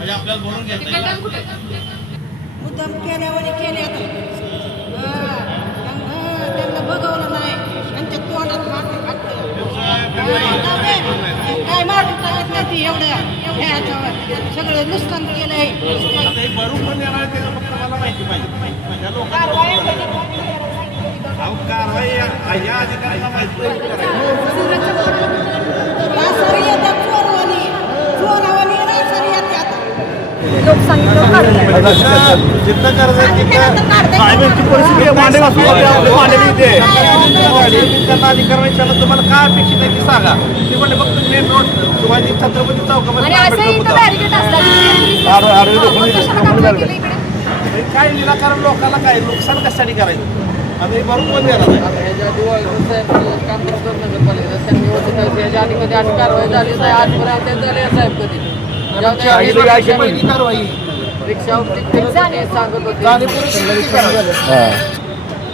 म्हणजे आपल्याला भरून घ्यायचं मुद्दाम केल्यावर केले त्यांना बघवलं नाही त्यांच्या तोंडात काय मारून टाकत नाही ती एवढं सगळं नुकसान केलंय. आता हे भरून पण देणार त्याचं फक्त मला माहिती पाहिजे. या लोकांना कारवाई या अधिकाऱ्यांना माहिती जिथं अधिकार विचारलं तुम्हाला काय अपेक्षित आहे ते सांगा. ते म्हणले फक्त मेन रोड शिवाजी छत्रपती चौकामध्ये काय निराकरण लोकांना काय नुकसान कशासाठी करायचं आता हे बरोबर देणार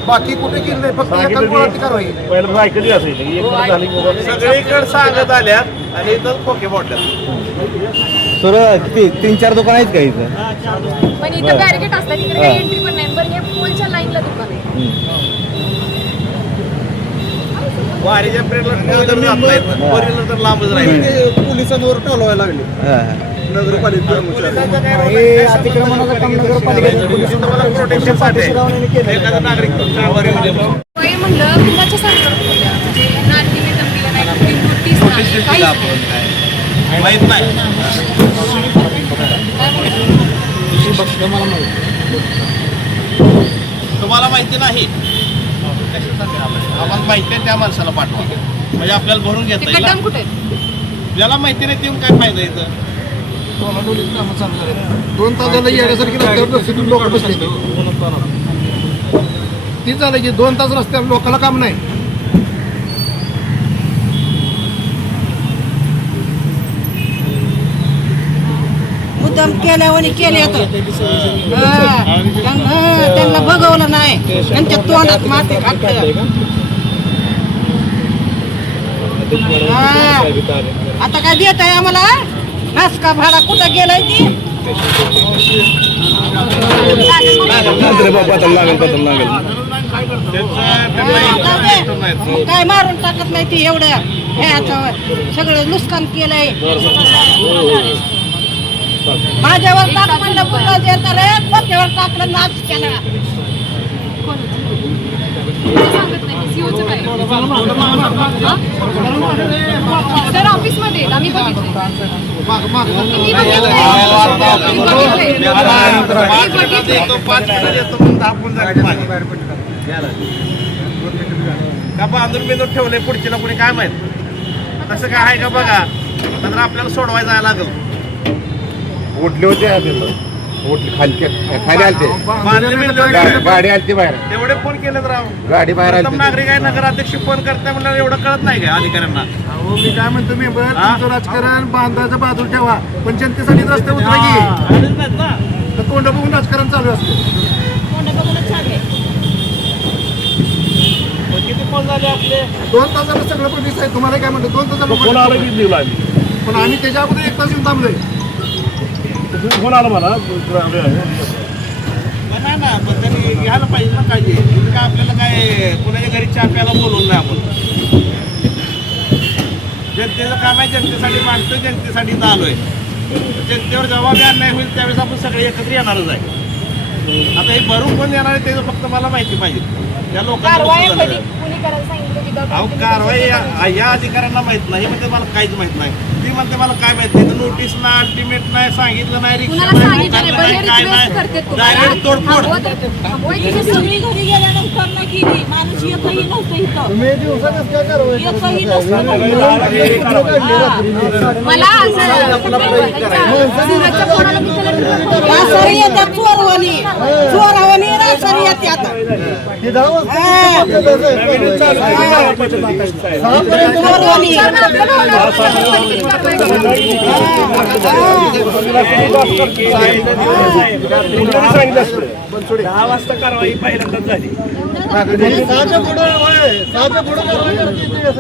बाकी कुठे केलं नाही फक्त कारवाई सगळीकडे सांगत आल्यात आणि इथं खोके मोडल्यात. किती 3-4 दुकान आहेत का इथं पण इथं बॅरिकेड असतात तिकडे काही एंट्री पण नाही. बरं हे पोलच्या लाईनला दुकान आहे. वारीच्या पिरियडला तर लांबच राहील. पोलिसांवर टोलवायला लागले एखादा नागरिक म्हणलं कुणाच्या सांगण्यावर म्हणजे नातीने तंबीला नाही नोटीस माहित नाही. तुम्हाला माहिती नाही आम्हाला माहिती आहे त्या माणसाला पाठवा म्हणजे आपल्याला भरून घेता येईल. कुठे ज्याला माहिती नाही ते काय फायदा येतं. 2 तासाला येण्यासारखी रस्त्यावर लोक बसले ती झालं की 2 तास रस्त्यावर लोकांना काम नाही. मुद्दाम केल्यावर केले त्यांना बघवलं नाही त्यांच्या तोंडात माती आता काय देत आहे आम्हाला नासका भाडा कुठं गेलाय ती काय मारून टाकत नाही ती एवढं सगळं नुकसान केलंय. माझ्यावर टाक म्हणलं पुन्हा देत रे पत्त्यावर टाकलं नाच केला. सर ऑफिस मध्ये आम्ही बघितलं का बांधून बिंदून ठेवले पुढचीला कोणी काय माहित तसं काय आहे का बघा. नंतर आपल्याला सोडवायला जायला लागेल. उठले होते खाली आलते गाडी आलती बाहेर एवढे फोन केलेत राव गाडी बाहेर आली. नागरिक आहे नगराध्यक्ष फोन करताय म्हणलं एवढं कळत नाही का अधिकाऱ्यांना. मी काय म्हणतो मेंबर तुमचं राजकारण बांधाचं बाजूला ठेवा पण जनतेसाठी रस्ते उतरा की तोंड बघून राजकारण चालू असतं. किती फोन झाले आपले 2 तासाला सगळं पोलीस आहे. तुम्हाला काय म्हणतो 2 तासाला पण आम्ही त्याच्या अगोदर 1 तास येऊन थांबलोय. फोन आला मला नाही ना पण त्यांनी घ्यायला पाहिजे ना काळजी. काय आपल्याला काय कुणाच्या घरी चहा प्यायला बोलवलं नाही आपण. जनतेचं काम आहे जनतेसाठी मांडतोय जनतेसाठी आलोय. जनतेवर जबाबदारी अन्याय होईल त्यावेळेस आपण सगळे एकत्र येणारच आहे. आता हे भरून पण येणार आहे त्याचं फक्त मला माहिती पाहिजे. त्या लोकांना कारवाई या अधिकाऱ्यांना माहित नाही म्हणजे मला काहीच माहित नाही. ती म्हणते मला काय माहित नाही नोटीस ना अल्टिमेट नाही सांगितलं नाही रिक्षा नाही काय नाही डायरेक्ट तोडफोड. सगळी घरी गेल्यानंतर ना केली माणूस एकही नव्हतं इथं चोरवानी चोरावानी सर येते आता सांगितलं 10 वाजता कारवाई पहिल्यांदाच झाली.